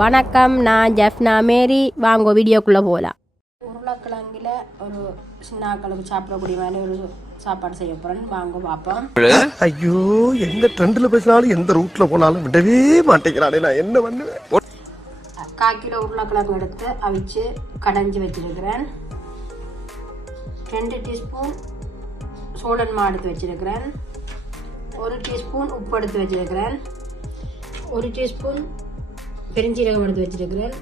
வணக்கம், நான் ஜெஃப்னா மேரி. வாங்க வீடியோக்குள்ளே போகலாம். உருளைக்கிழங்கில் ஒரு சின்ன ஆக்களுக்கு சாப்பிடக்கூடிய மாதிரி ஒரு சாப்பாடு செய்ய போகிறேன். வாங்க பார்ப்போம். ஐயோ, எந்த ட்ரெண்டில் பேசினாலும் எந்த ரூட்டில் போனாலும் விடவே மாட்டேங்கிறானே, நான் என்ன பண்ணுவேன்? 1/4 கிலோ உருளைக்கிழங்கு எடுத்து அவிச்சு கடைஞ்சி வச்சிருக்கிறேன். 2 டீஸ்பூன் சோழன் மா எடுத்து வச்சிருக்கிறேன். 1 டீஸ்பூன் உப்பு எடுத்து வச்சிருக்கிறேன். 1 டீஸ்பூன் பெருஞ்சீரகம் எடுத்து வச்சிருக்கிறேன்.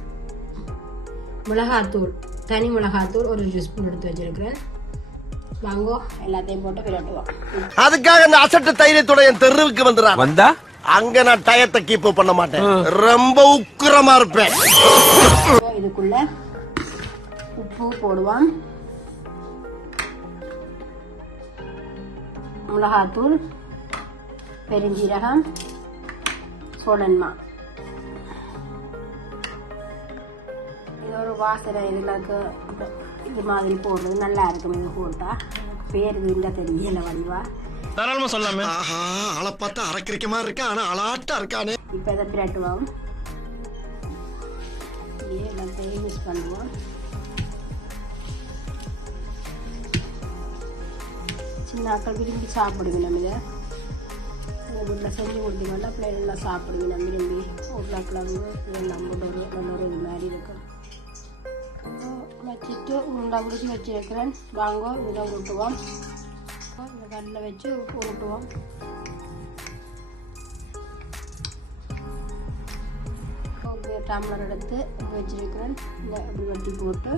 மிளகாத்தூள், தனி மிளகாத்தூள் 1 டீஸ்பூன் எடுத்து வச்சிருக்கிறேன். வாங்கோ எல்லாத்தையும் போட்டு விரட்டுவோம். அதுக்காக அந்த அசட்டு தைரியத்தோட என் தெருவுக்கு வந்தா அங்க நான் டயத்தை கீப் பண்ண மாட்டேன், ரொம்ப உக்கிரமா இருப்பேன். இதுக்குள்ள உப்பு போடுவோம், மிளகாத்தூள், பெருஞ்சீரகம், சோழன்மா. இது ஒரு வாசனை, இதுக்கு இது மாதிரி போடுறது நல்லா இருக்கும். இது போட்டா பேர் இல்லை தெரியல வடிவா. தாராளமா சொல்லாமே. ஆஹா, ஆளை பார்த்தா அரக்கரிக்க மாதிரி இருக்கா, ஆனா அலாட்டா இருக்கானே. இப்போ இதை பிரட்டுவோம். எல்லாத்தையும் மிக்ஸ் பண்ணுவோம். சின்ன ஆக்கள் விரும்பி சாப்பிடுவேன். நம்ம இதை வீட்டில் செஞ்சு கொடுத்தீங்கன்னா பிள்ளைகள்லாம் சாப்பிடுவேன். நம்ம விரும்பி உருளைக்கிழங்கு இதெல்லாம் போட்டு ஒரு இது மாதிரி இருக்கும். வச்சுட்டு உருண்டை பிடிச்சி வச்சுருக்கிறேன். வாங்க இதை உருட்டுவோம். இந்த கல்லில் வச்சு உருட்டுவோம். டம்ளர் எடுத்து வச்சிருக்கிறேன். இந்த இப்படி வட்டி போட்டு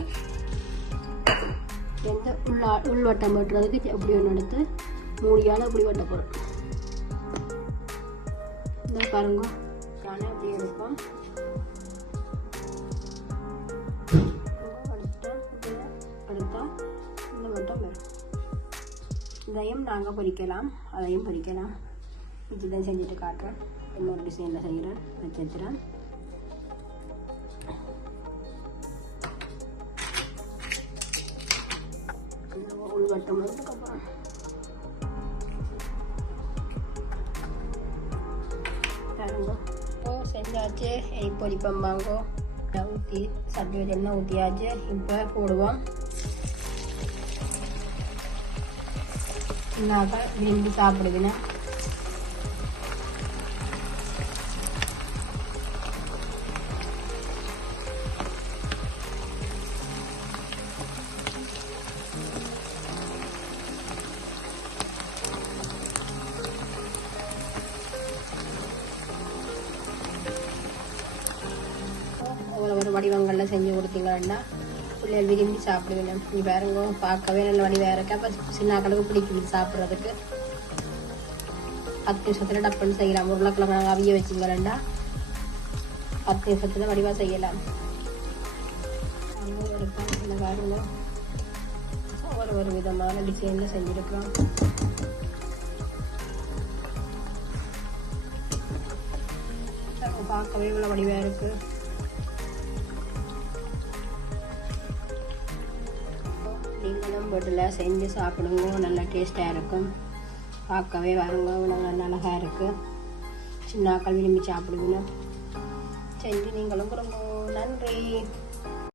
எந்த உள்வட்டம் வெட்டுறதுக்கு எப்படி ஒன்று எடுத்து மூடியால் இப்படி வெட்ட போகிறோம். இந்த பாருங்க, நானே இப்படி எடுப்போம். எடுத்தால் இந்த வட்டம் வரும். இதையும் நாங்கள் பொரிக்கலாம், அதையும் பொரிக்கலாம். இதுதான் செஞ்சுட்டு காட்டுறேன். இன்னொரு டிசைனில் செய்கிறேன், வச்சுக்கிறேன். உள்வட்டம் அதுக்கப்புறம் செஞ்சாச்சு. பொரிப்பம் வாங்கோ ஊற்றி சட்டி வச்சு எண்ணெய் ஊற்றியாச்சு. இப்போ போடுவோம். இன்னாக்கா விரும்பி சாப்பிடுவேன். ஒரு வடிவங்களில் செஞ்சு கொடுத்தீங்கன்னா பிள்ளைகள் விரும்பி சாப்பிடுவேன். நீ பாருங்க, பார்க்கவே நல்ல வடிவாக இருக்கு. அப்போ சின்ன ஆக்களுக்கு பிடிக்குது சாப்பிட்றதுக்கு. 10 நிமிஷத்தில் டப்புன்னு செய்யலாம். உருளைக்கிழங்கு அவிய வச்சிங்கன்னா 10 நிமிஷத்தில் வடிவாக செய்யலாம். இந்த பாருங்க, ஒரு விதமான டிசைனில் செஞ்சுருக்கிறோம். பார்க்கவே இவ்வளோ வடிவாக இருக்குது. நீங்களும் வீட்டில் செஞ்சு சாப்பிடுங்க, நல்லா டேஸ்ட்டாக இருக்கும். பார்க்கவே வருங்க, நல்லா அழகாக இருக்குது. சின்ன ஆக்கள் விரும்பி சாப்பிடுவீங்க. செஞ்சு நீங்களும் கொடுங்க. நன்றி.